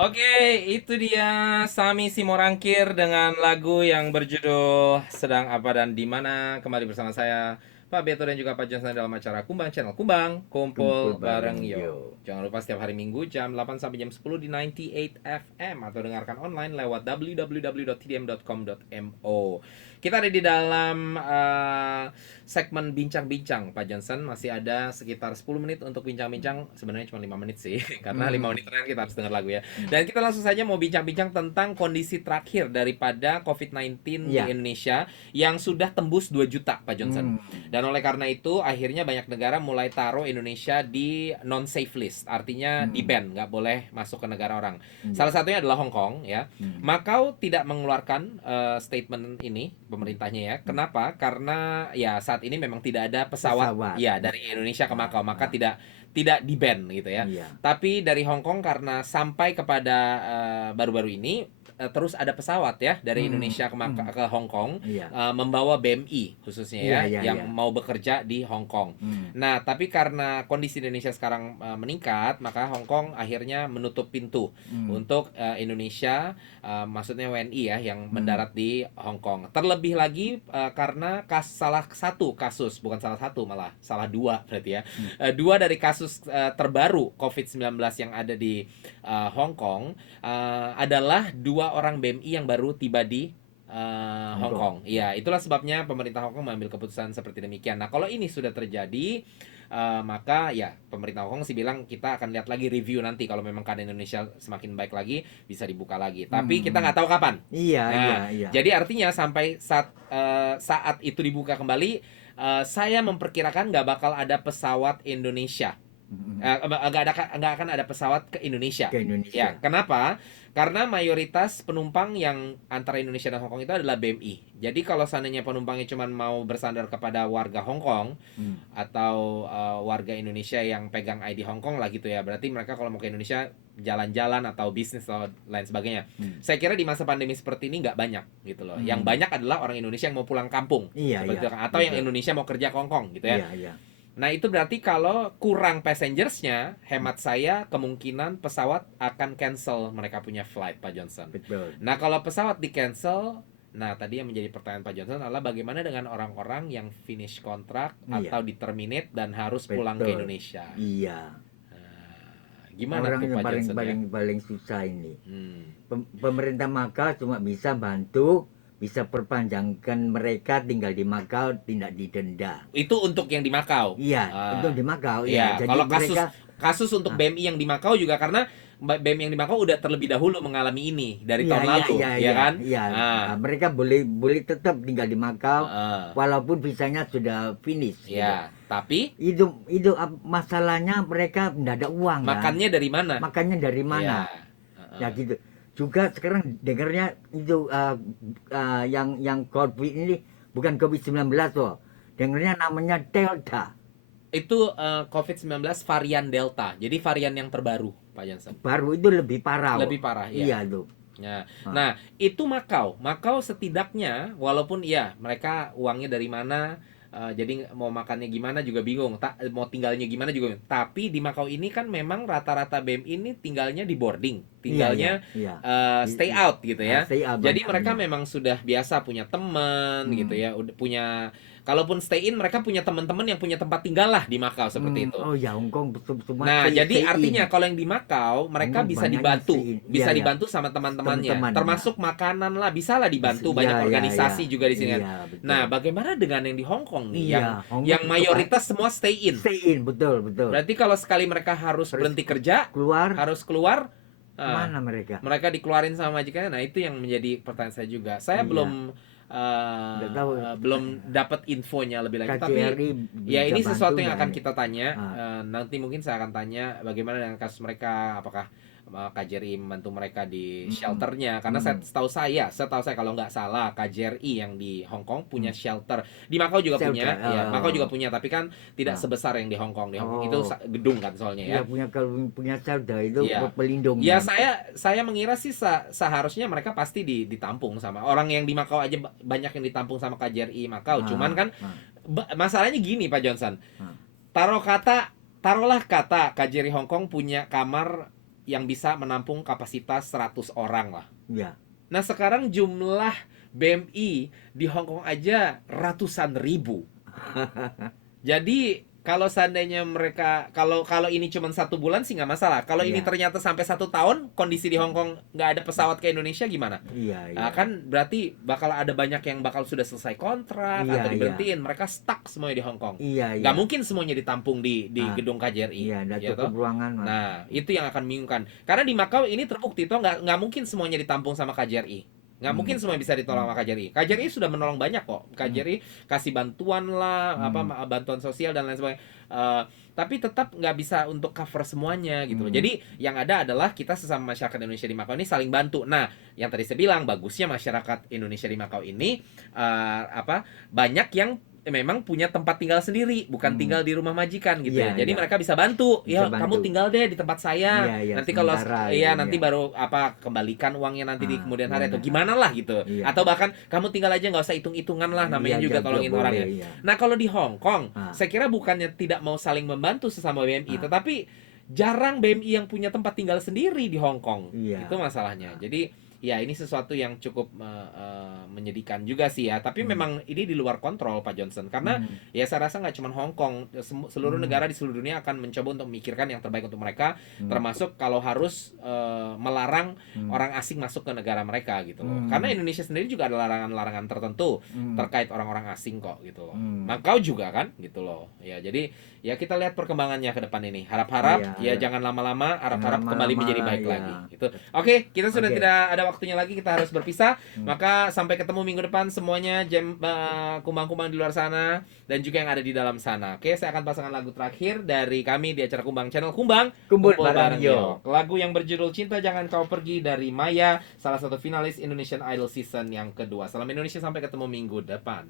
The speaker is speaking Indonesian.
Oke, itu dia Sami Simorangkir dengan lagu yang berjudul Sedang Apa dan di Mana. Kembali bersama saya Pak Beto dan juga Pak Johnson dalam acara Kumbang Channel Kumbang Kumpul Kumpul bareng bareng Yo. yo. Jangan lupa setiap hari Minggu jam 8 sampai jam 10 di 98 FM atau dengarkan online lewat www.tdm.com.mo. Kita ada di dalam segmen bincang-bincang Pak Johnson. Masih ada sekitar 10 menit untuk bincang-bincang. Sebenarnya cuma 5 menit sih karena 5 menit terakhir kita harus dengar lagu ya. Dan kita langsung saja mau bincang-bincang tentang kondisi terakhir daripada COVID-19 di Iya. Indonesia yang sudah tembus 2 juta Pak Johnson. Hmm. Dan oleh karena itu akhirnya banyak negara mulai taruh Indonesia di non-safe list. Artinya di ban, nggak boleh masuk ke negara orang. Iya. Salah satunya adalah Hong Kong ya. Hmm. Macau tidak mengeluarkan statement ini pemerintahnya ya. Kenapa? Karena ya saat ini memang tidak ada pesawat, Pesawat. ya dari Indonesia ke Macau, maka Ah. tidak di ban gitu ya. Iya. Tapi dari Hong Kong karena sampai kepada baru-baru ini terus ada pesawat ya dari Indonesia ke Hong Kong Iya. membawa BMI khususnya ya Iya, yang iya. mau bekerja di Hong Kong. Nah, tapi karena kondisi Indonesia sekarang meningkat, maka Hong Kong akhirnya menutup pintu untuk Indonesia, maksudnya WNI ya yang mendarat di Hong Kong. Terlebih lagi karena salah satu kasus, bukan salah satu malah salah dua berarti ya. Dua dari kasus terbaru COVID-19 yang ada di Hong Kong adalah dua orang BMI yang baru tiba di Hong Kong. Iya, itulah sebabnya pemerintah Hong Kong mengambil keputusan seperti demikian. Nah, kalau ini sudah terjadi, maka ya pemerintah Hong Kong sih bilang kita akan lihat lagi review nanti kalau memang keadaan Indonesia semakin baik lagi bisa dibuka lagi. Tapi kita nggak tahu kapan. Iya, Nah, iya, iya. jadi artinya sampai saat itu dibuka kembali, saya memperkirakan nggak bakal ada pesawat Indonesia. Nggak akan ada pesawat ke Indonesia. Ke Ya, Indonesia. kenapa? Karena mayoritas penumpang yang antara Indonesia dan Hong Kong itu adalah BMI. Jadi kalau seandainya penumpangnya cuma mau bersandar kepada warga Hong Kong atau warga Indonesia yang pegang ID Hong Kong lah gitu ya, berarti mereka kalau mau ke Indonesia jalan-jalan atau bisnis atau lain sebagainya. Saya kira di masa pandemi seperti ini nggak banyak gitu loh. Yang banyak adalah orang Indonesia yang mau pulang kampung, Iya, seperti iya. itu kan. Atau yang Indonesia mau kerja ke Hong Kong gitu ya. Iya, iya. Nah itu berarti kalau kurang passengersnya, hemat saya kemungkinan pesawat akan cancel mereka punya flight Pak Johnson. Betul. Nah kalau pesawat di cancel, nah tadi yang menjadi pertanyaan Pak Johnson adalah bagaimana dengan orang-orang yang finish kontrak atau di terminate dan harus pulang ke Indonesia. Iya. Gimana orang tuh yang Pak Johnson ya? paling susah ini. Pemerintah Macau cuma bisa bantu, bisa perpanjangkan mereka tinggal di Macau, tidak didenda. Itu untuk yang di Macau. Iya, untuk di Macau. Iya, Jadi kalau mereka kasus untuk BMI yang di Macau juga karena BMI yang di Macau udah terlebih dahulu mengalami ini dari tahun lalu, ya kan? Iya. Ah, Mereka boleh tetap tinggal di Macau ah, walaupun visanya sudah finish. ya, tapi Itu masalahnya mereka tidak ada uang kan. makannya dari mana? Makannya dari mana? Ya gitu. Juga sekarang dengarnya itu yang COVID ini bukan COVID-19 loh. Dengarnya namanya Delta. Itu COVID-19 varian Delta. Jadi varian yang terbaru, Pak Jansen. Baru itu lebih parah. Lebih parah, ya. Iya tuh. Nah, itu Macau. Macau setidaknya walaupun ya mereka uangnya dari mana, jadi mau makannya gimana juga bingung, mau tinggalnya gimana juga bingung. Tapi di Macau ini kan memang rata-rata BEM ini tinggalnya di boarding, tinggalnya stay out gitu ya. Stay out Jadi mereka banyaknya. memang sudah biasa punya teman gitu ya, udah punya, kalaupun stay in mereka punya teman-teman yang punya tempat tinggal lah di Macau seperti itu. Oh ya, Hong Kong semua Nah, jadi stay artinya in. kalau yang di Macau mereka Hong Kong bisa banyaknya dibantu, stay in. bisa Iya, iya. dibantu sama teman-temannya, Teman-teman, termasuk makanan lah, bisa lah dibantu, Iya, banyak iya, organisasi iya. juga di sini kan. Iya, betul. Nah, bagaimana dengan yang di Hong Kong nih, Iya, Hong yang Kong mayoritas semua stay in? Stay in, betul. Berarti kalau sekali mereka harus berhenti kerja, harus keluar, mana mereka? mereka dikeluarin sama majikannya. Nah, itu yang menjadi pertanyaan saya juga. Saya belum Nggak tahu. belum dapat infonya lebih lanjut, tapi KJRI ya bisa ini sesuatu bantu yang nggak akan ini? kita tanya. Nanti mungkin saya akan tanya bagaimana dengan kasus mereka, apakah KJRI membantu mereka di shelternya, karena setahu saya kalau nggak salah KJRI yang di Hong Kong punya shelter, di Macau juga punya, ya Macau juga punya, tapi kan tidak sebesar yang di Hong Kong. Di Hong Kong itu gedung kan soalnya ya. Iya, kalau punya shelter itu Iya. pelindung. Ya saya mengira sih seharusnya mereka pasti ditampung sama orang yang di Macau aja, banyak yang ditampung sama KJRI Macau. Cuman kan masalahnya gini Pak Johnson. Taruhlah kata KJRI Hong Kong punya kamar yang bisa menampung kapasitas 100 orang lah. Ya. Nah, sekarang jumlah BMI di Hong Kong aja ratusan ribu. Jadi kalau seandainya mereka kalau ini cuma 1 bulan sih nggak masalah. Kalau ini Iya. ternyata sampai 1 tahun kondisi di Hong Kong nggak ada pesawat ke Indonesia gimana? Iya, Nah, iya. kan berarti bakal ada banyak yang bakal sudah selesai kontrak Iya, atau iya. diberhentiin. Mereka stuck semuanya di Hong Kong. Iya, Nggak iya. mungkin semuanya ditampung di Ah, gedung KJRI. Iya, nggak ya cukup toh? ruangan, Mas. Nah, itu yang akan membingungkan. Karena di Macau ini terbukti toh nggak mungkin semuanya ditampung sama KJRI. Nggak mungkin semua bisa ditolong sama KJRI. KJRI sudah menolong banyak kok. KJRI kasih bantuan lah, bantuan sosial dan lain sebagainya. Tapi tetap nggak bisa untuk cover semuanya gitu loh. Jadi yang ada adalah kita sesama masyarakat Indonesia di Macau ini saling bantu. Nah, yang tadi saya bilang bagusnya masyarakat Indonesia di Macau ini banyak yang memang punya tempat tinggal sendiri, bukan tinggal di rumah majikan gitu Iya, ya. Jadi iya. mereka bisa bantu. Bisa Ya, bantu. kamu tinggal deh di tempat saya. Iya, iya, Nanti kalau sementara iya gitu, nanti iya. baru kembalikan uangnya nanti di Ah, kemudian iya, hari atau nah. gimana lah gitu. Iya. Atau bahkan kamu tinggal aja nggak usah hitung-hitungan lah, namanya Iya, juga iya, tolongin boleh, orang ya. iya. Nah, kalau di Hong Kong, Ah. saya kira bukannya tidak mau saling membantu sesama BMI, Ah. tetapi jarang BMI yang punya tempat tinggal sendiri di Hong Kong. Iya. Itu masalahnya. Jadi ya ini sesuatu yang cukup menyedihkan juga sih ya. Tapi memang ini di luar kontrol Pak Johnson. Karena ya saya rasa nggak cuma Hong Kong, seluruh negara di seluruh dunia akan mencoba untuk memikirkan yang terbaik untuk mereka, termasuk kalau harus melarang orang asing masuk ke negara mereka gitu loh. Karena Indonesia sendiri juga ada larangan-larangan tertentu terkait orang-orang asing kok gitu loh. Macau juga kan gitu loh. Ya jadi ya kita lihat perkembangannya ke depan ini. Harap-harap Iya, ya jangan lama-lama, harap-harap Jangan kembali lama-lama, menjadi baik iya. lagi gitu. Oke, kita sudah Oke. tidak ada waktunya lagi, kita harus berpisah. Maka sampai ketemu minggu depan semuanya, kumbang-kumbang di luar sana dan juga yang ada di dalam sana. Oke, saya akan pasangkan lagu terakhir dari kami di acara Kumbang Channel Kumbang Kumpul Kumpul bareng Bareng Yo. Yo. Lagu yang berjudul Cinta Jangan Kau Pergi dari Maya, salah satu finalis Indonesian Idol season yang kedua. Salam Indonesia, sampai ketemu minggu depan.